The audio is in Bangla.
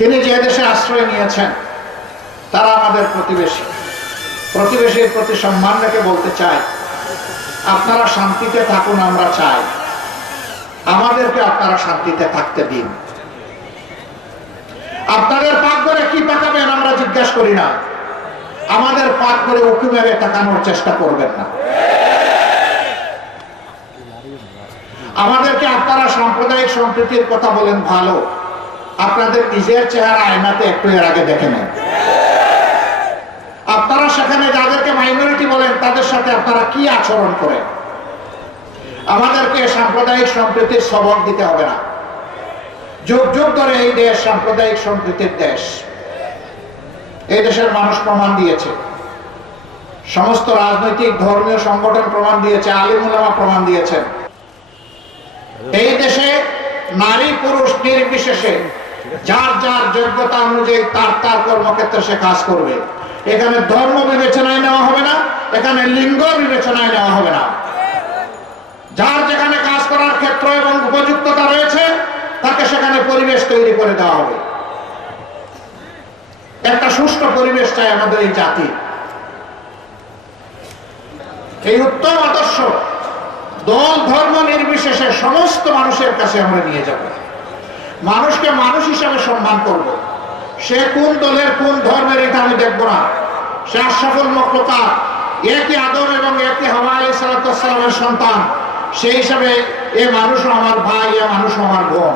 তিনি যে দেশে আশ্রয় নিয়েছেন তারা আমাদের প্রতিবেশী। প্রতিবেশীর প্রতি সম্মান রেখে বলতে চাই, আপনারা শান্তিতে থাকুন, আমরা চাই আমাদেরকে আপনারা শান্তিতে থাকতে দিন। আপনাদের পাক করে কি তাকাবেন আমরা জিজ্ঞাসা করি না, আমাদের পাক করে উঁকি মেরে তাকানোর চেষ্টা করবেন না। আমাদেরকে আপনারা সাম্প্রদায়িক সম্প্রীতির কথা বলেন, ভালো, আপনাদের নিজের চেহারা আয়নাতে একটু এর আগে দেখে নেন। আপনারা সেখানে যাদেরকে মাইনরিটি বলেন তাদের সাথে আপনারা কি আচরণ করেন। আমাদেরকে সাম্প্রদায়িক সম্প্রীতির সবক দিতে হবে না। যুগ যুগ ধরে এই দেশ সাম্প্রদায়িক সম্প্রীতির দেশ। এই দেশের মানুষ প্রমাণ দিয়েছে, সমস্ত রাজনৈতিক ধর্মীয় সংগঠন প্রমাণ দিয়েছে, আলিম উলামা প্রমাণ দিয়েছেন। এই দেশে নারী পুরুষ নির্বিশেষে যার যার যোগ্যতা অনুযায়ী তার তার কর্মক্ষেত্রে সে কাজ করবে। এখানে ধর্ম বিবেচনায় নেওয়া হবে না, এখানে লিঙ্গ বিবেচনায় নেওয়া হবে না। যার যেখানে কাজ করার ক্ষেত্র এবং উপযুক্ততা রয়েছে তাকে সেখানে পরিবেশ তৈরি করে দেওয়া হবে। একটা সুষ্ঠু পরিবেশ চাই আমাদের এই জাতি। এই উত্তম আদর্শ দল ধর্ম নির্বিশেষে সমস্ত মানুষের কাছে আমরা নিয়ে যাব। মানুষকে মানুষ হিসাবে সম্মান করব। সে কোন দলের কোন ধর্মের এটা আমি দেখব না। সে আশরাফুল মাখলুকাত, একই আদম এবং একই হাওয়া আলাইহিস সালামের সন্তান। সেই হিসাবে এ মানুষও আমার ভাই, এ মানুষও আমার বোন।